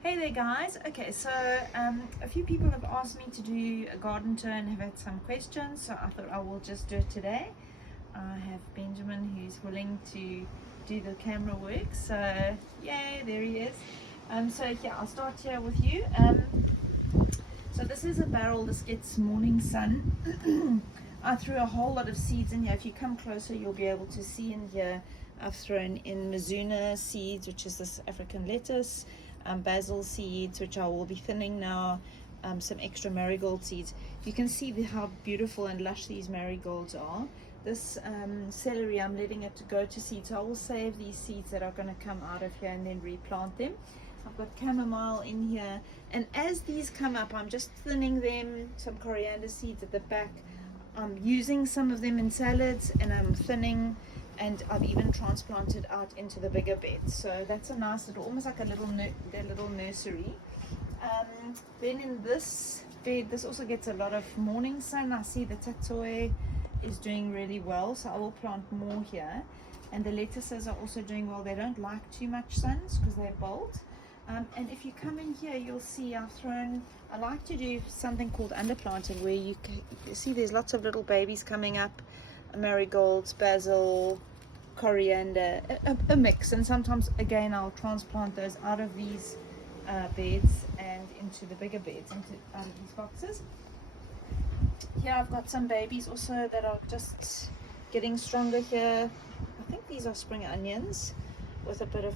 Hey there guys. Okay, so a few people have asked me to do a garden tour and have had some questions, so I thought I will just do it today. I have Benjamin who's willing to do the camera work, so yay, there he is. So yeah, I'll start here with you. So this is a barrel. This gets morning sun. I threw a whole lot of seeds in here. If you come closer you'll be able to see in here I've thrown in Mizuna seeds, which is this African lettuce, basil seeds, which I will be thinning now, some extra marigold seeds. You can see how beautiful and lush these marigolds are. This celery, I'm letting it to go to seed, so I will save these seeds that are going to come out of here and then replant them. I've got chamomile in here, and as these come up I'm just thinning them. Some coriander seeds at the back, I'm using some of them in salads, and I'm thinning, and I've even transplanted out into the bigger beds. So that's a nice little, almost like a little nursery. Then in this bed, this also gets a lot of morning sun. I see the tatsoi is doing really well, so I will plant more here. And the lettuces are also doing well. They don't like too much sun because they're bold. And if you come in here, you'll see I've thrown, I like to do something called underplanting, where you see there's lots of little babies coming up, marigolds, basil, coriander, a mix. And sometimes again I'll transplant those out of these beds and into the bigger beds, out of these boxes. Here I've got some babies also that are just getting stronger here. I think these are spring onions with a bit of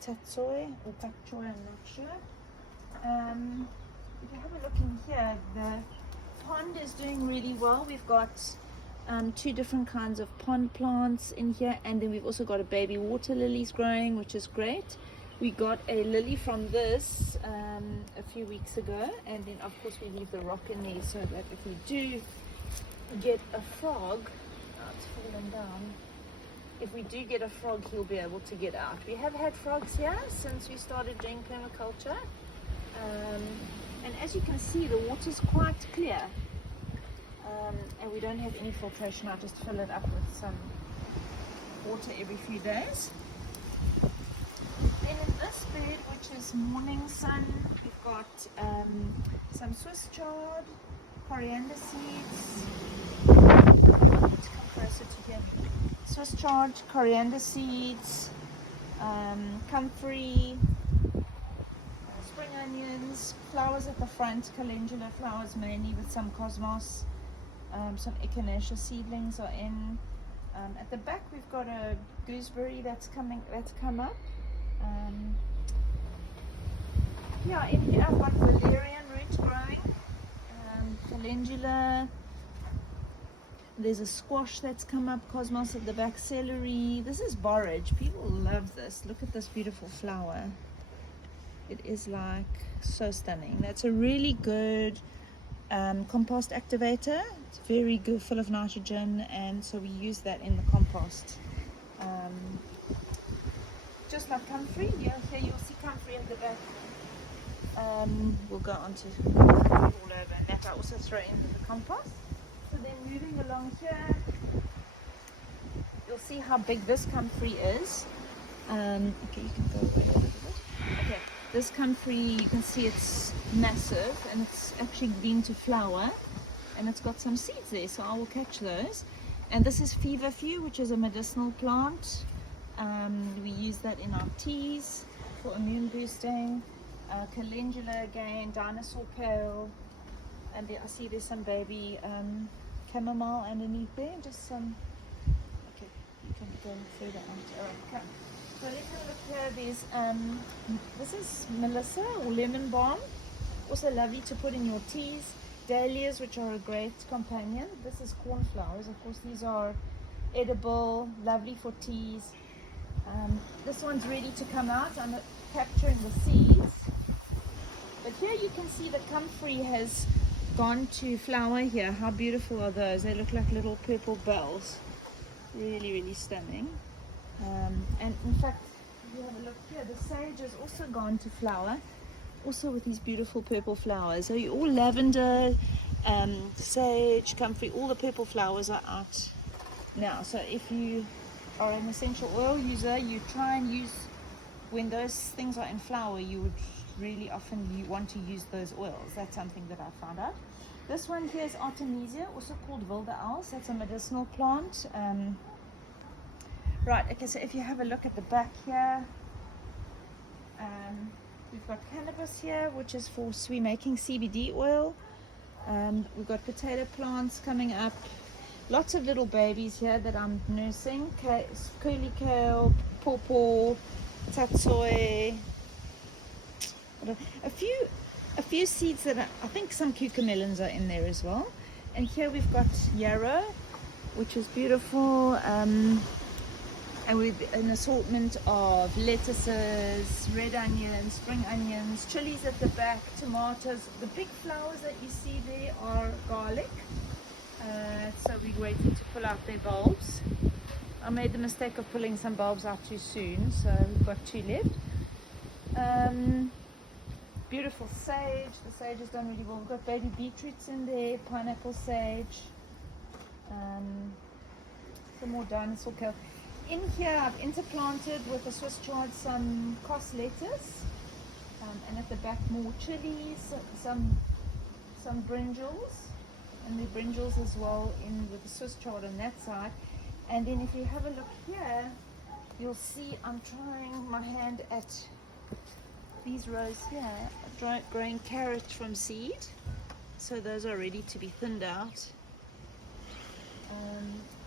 tatsoi or pak choi, I'm not sure. If you have a look in here, the pond is doing really well. We've got two different kinds of pond plants in here, and then we've also got a baby water lilies growing, which is great. We got a lily from this a few weeks ago, and then of course we leave the rock in there so that if we do get a frog, it's fallen down. If we do get a frog, he'll be able to get out. We have had frogs here since we started doing permaculture, and as you can see the water's quite clear, and we don't have any filtration. I just fill it up with some water every few days. Then in this bed, which is morning sun, we've got some Swiss chard, coriander seeds. Let's come closer to here. Swiss chard, coriander seeds, comfrey, spring onions, flowers at the front, calendula flowers mainly, with some cosmos, some echinacea seedlings are in. At the back we've got a gooseberry that's come up. Yeah, in here I've got valerian root growing, calendula. There's a squash that's come up, cosmos at the back, celery. This is borage. People love this. Look at this beautiful flower. It is like so stunning. That's a really good compost activator. It's very good, full of nitrogen, and so we use that in the compost. Just like comfrey, here you'll see comfrey at the back. We'll go on to all over, and that I also throw into the compost. So then moving along here, you'll see how big this comfrey is. Okay, you can go away a little bit. Okay, this comfrey, you can see it's massive, and it's actually beginning to flower, and it's got some seeds there, so I will catch those. And this is feverfew, which is a medicinal plant. We use that in our teas for immune boosting. Calendula again, dinosaur pearl, and there, I see there's some baby chamomile underneath there, just some. Okay, you can go further out. Alright, come. So let's have a look here. There's this is Melissa or lemon balm, also lovely to put in your teas. Dahlias, which are a great companion. This is cornflowers. Of course, these are edible, lovely for teas. This one's ready to come out. I'm capturing the seeds. But here you can see the comfrey has gone to flower here. How beautiful are those? They look like little purple bells. Really, really stunning. And in fact, if you have a look here, the sage has also gone to flower, also with these beautiful purple flowers. So all lavender, sage, comfrey, all the purple flowers are out now. So if you are an essential oil user, you try and use when those things are in flower, you would really often you want to use those oils. That's something that I found out. This one here is Artemisia, also called wilde als. That's a medicinal plant. Right, okay, so if you have a look at the back here, we've got cannabis here, which is for making CBD oil. We've got potato plants coming up. Lots of little babies here that I'm nursing. Curly kale, pawpaw, tatsoi. A few seeds that I think some cucamelons are in there as well. And here we've got yarrow, which is beautiful. And with an assortment of lettuces, red onions, spring onions, chilies at the back, tomatoes. The big flowers that you see there are garlic. So we're waiting to pull out their bulbs. I made the mistake of pulling some bulbs out too soon, so we've got 2 left. Beautiful sage. The sage has done really well. We've got baby beetroots in there, pineapple sage, some more dinosaur kale. In here I've interplanted with a Swiss chard some cos lettuce, and at the back more chilies, some brinjals, and the brinjals as well in with the Swiss chard on that side. And then if you have a look here, you'll see I'm trying my hand at these rows here, growing carrots from seed. So those are ready to be thinned out.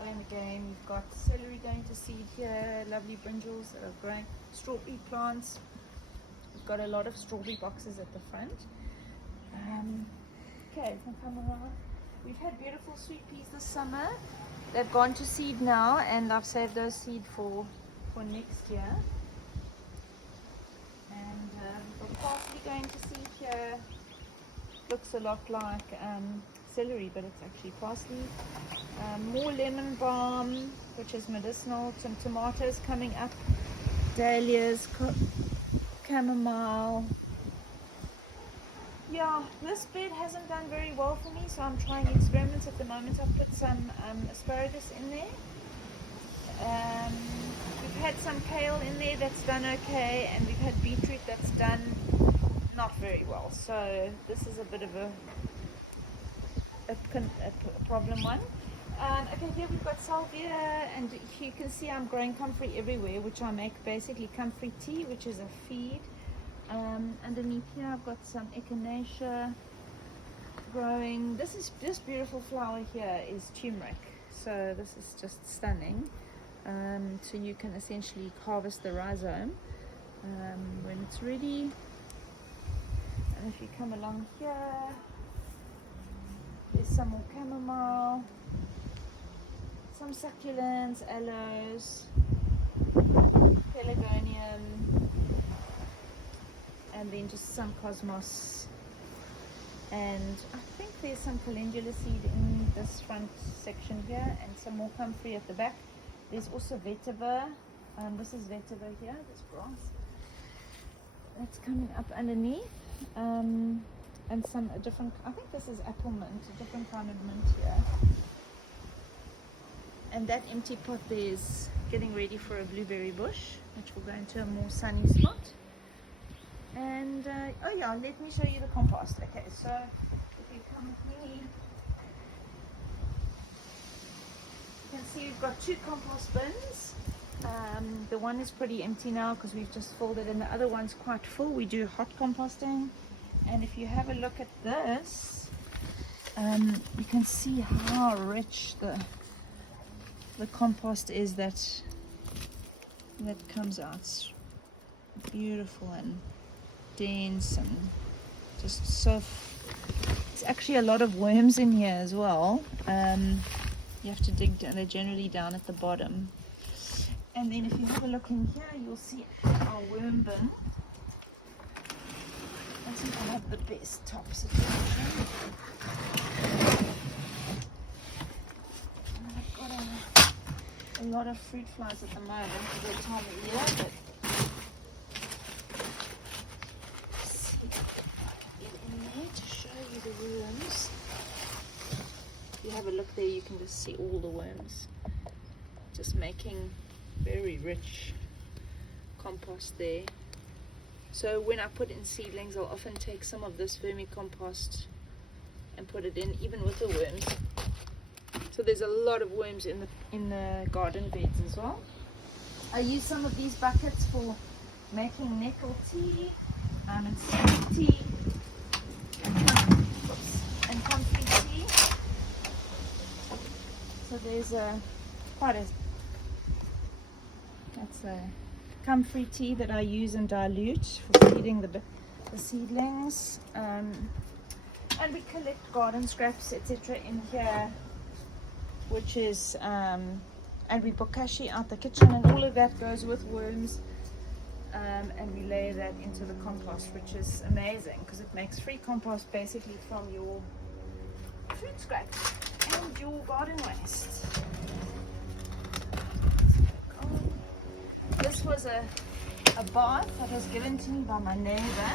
And again, we've got celery going to seed here, lovely brinjals that are growing, strawberry plants. We've got a lot of strawberry boxes at the front. Okay, we can come around. We've had beautiful sweet peas this summer. They've gone to seed now, and I've saved those seed for next year. And we've got parsley going to seed here. Looks a lot like celery, but it's actually parsley. More lemon balm, which is medicinal. Some tomatoes coming up. Dahlias, chamomile. Yeah, this bed hasn't done very well for me, so I'm trying experiments at the moment. I've put some asparagus in there. We've had some kale in there that's done okay, and we've had beetroot that's done not very well. So this is a bit of a problem one. Okay, here we've got salvia, and you can see I'm growing comfrey everywhere, which I make basically comfrey tea, which is a feed. Underneath here I've got some echinacea growing. This beautiful flower here is turmeric, so this is just stunning. So you can essentially harvest the rhizome when it's ready. And if you come along here, there's some more chamomile, some succulents, aloes, pelargonium, and then just some cosmos. And I think there's some calendula seed in this front section here, and some more comfrey at the back. There's also vetiver. This is vetiver here, this grass. That's coming up underneath. And some different, I think this is apple mint, a different kind of mint here. And that empty pot there is getting ready for a blueberry bush, which will go into a more sunny spot. And oh yeah, let me show you the compost. Okay, so if you come with me, you can see we've got 2 compost bins. The one is pretty empty now because we've just filled it, and the other one's quite full. We do hot composting, and if you have a look at this, you can see how rich the compost is that comes out. It's beautiful and dense, and just so. There's actually a lot of worms in here as well. You have to dig down. They're generally down at the bottom. And then if you have a look in here, you'll see our worm bin. I think I have the best top situation. And I've got a lot of fruit flies at the moment for the time of year, but in there to show you the worms. If you have a look there, you can just see all the worms. Just making very rich compost there. So when I put in seedlings, I'll often take some of this vermicompost and put it in, even with the worms. So there's a lot of worms in the garden beds as well. I use some of these buckets for making nettle tea and sweet tea and comfrey tea. So there's that's a comfrey tea that I use and dilute for feeding the seedlings. And we collect garden scraps, etc. in here, which is and we bokashi out the kitchen, and all of that goes with worms. And we lay that into the compost, which is amazing because it makes free compost basically from your food scraps and your garden waste. This was a bath that was given to me by my neighbor,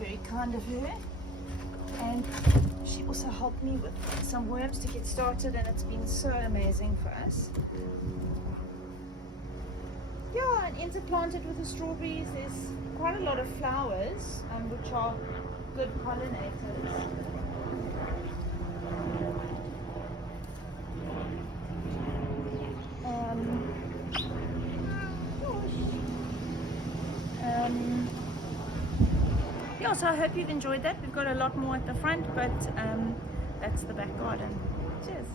very kind of her, and she also helped me with some worms to get started, and it's been so amazing for us. Yeah, and interplanted with the strawberries, there's quite a lot of flowers, which are good pollinators. Yeah, so I hope you've enjoyed that. We've got a lot more at the front, but that's the back garden. Cheers.